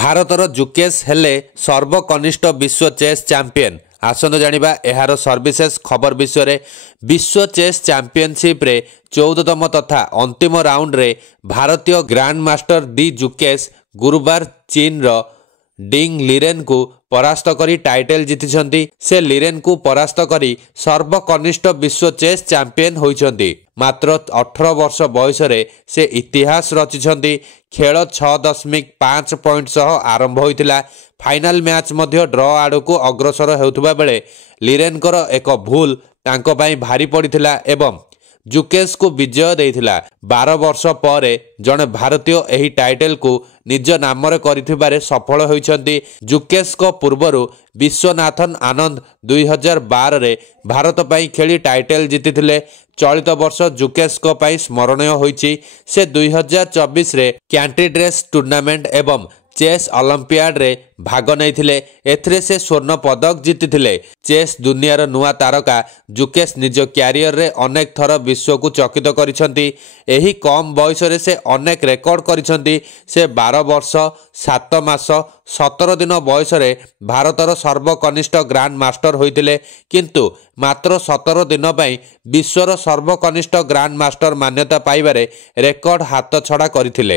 ଭାରତର ଜୁକେଶ ହେଲେ ସର୍ବକନିଷ୍ଠ ବିଶ୍ୱ ଚେସ୍ ଚାମ୍ପିୟନ। ଆସନ୍ତୁ ଜାଣିବା ଏହାର ସର୍ଭିସେସ୍ ଖବର ବିଷୟରେ। ବିଶ୍ୱ ଚେସ୍ ଚାମ୍ପିୟନସିପ୍ରେ 14ତମ ତଥା ଅନ୍ତିମ ରାଉଣ୍ଡରେ ଭାରତୀୟ ଗ୍ରାଣ୍ଡମାଷ୍ଟର ଦି ଜୁକେଶ ଗୁରୁବାର ଚୀନର ଡିଙ୍ଗ ଲିରେନଙ୍କୁ ପରାସ୍ତ କରି ଟାଇଟଲ ଜିତିଛନ୍ତି। ସେ ଲିରେନଙ୍କୁ ପରାସ୍ତ କରି ସର୍ବକନିଷ୍ଠ ବିଶ୍ୱ ଚେସ୍ ଚାମ୍ପିୟନ ହୋଇଛନ୍ତି। ମାତ୍ର 18 ବର୍ଷ ବୟସରେ ସେ ଇତିହାସ ରଚିଛନ୍ତି। ଖେଳ 6.5 ପଏଣ୍ଟ ସହ ଆରମ୍ଭ ହୋଇଥିଲା। ଫାଇନାଲ ମ୍ୟାଚ୍ ମଧ୍ୟ ଡ୍ର ଆଡ଼କୁ ଅଗ୍ରସର ହେଉଥିବା ବେଳେ ଲିରେନଙ୍କର ଏକ ଭୁଲ ତାଙ୍କ ପାଇଁ ଭାରି ପଡ଼ିଥିଲା ଏବଂ ଜୁକେଶଙ୍କୁ ବିଜୟ ଦେଇଥିଲା। 12 ବର୍ଷ ପରେ ଜଣେ ଭାରତୀୟ ଏହି ଟାଇଟଲକୁ ନିଜ ନାମରେ କରିଥିବାରେ ସଫଳ ହୋଇଛନ୍ତି। ଜୁକେଶଙ୍କ ପୂର୍ବରୁ ବିଶ୍ୱନାଥନ ଆନନ୍ଦ 2012ରେ ଭାରତ ପାଇଁ ଖେଳି ଟାଇଟଲ ଜିତିଥିଲେ। ଚଳିତ ବର୍ଷ ଜୁକେଶଙ୍କ ପାଇଁ ସ୍ମରଣୀୟ ହୋଇଛି। ସେ 2024ରେ କ୍ୟାଣ୍ଟିଡ୍ରେସ୍ ଟୁର୍ଣ୍ଣାମେଣ୍ଟ ଏବଂ ଚେସ୍ ଅଲିମ୍ପିଆଡ଼ରେ ଭାଗ ନେଇଥିଲେ। ଏଥିରେ ସେ ସ୍ୱର୍ଣ୍ଣ ପଦକ ଜିତିଥିଲେ। ଚେସ୍ ଦୁନିଆର ନୂଆ ତାରକା ଜୁକେଶ ନିଜ କ୍ୟାରିୟରରେ ଅନେକ ଥର ବିଶ୍ୱକୁ ଚକିତ କରିଛନ୍ତି। ଏହି କମ୍ ବୟସରେ ସେ ଅନେକ ରେକର୍ଡ କରିଛନ୍ତି। ସେ 12 ବର୍ଷ 7 ମାସ 17 ଦିନ ବୟସରେ ଭାରତର ସର୍ବକନିଷ୍ଠ ଗ୍ରାଣ୍ଡ ମାଷ୍ଟର ହୋଇଥିଲେ, କିନ୍ତୁ ମାତ୍ର 17 ଦିନ ପାଇଁ ବିଶ୍ୱର ସର୍ବକନିଷ୍ଠ ଗ୍ରାଣ୍ଡ ମାଷ୍ଟର ମାନ୍ୟତା ପାଇବାରେ ରେକର୍ଡ ହାତଛଡ଼ା କରିଥିଲେ।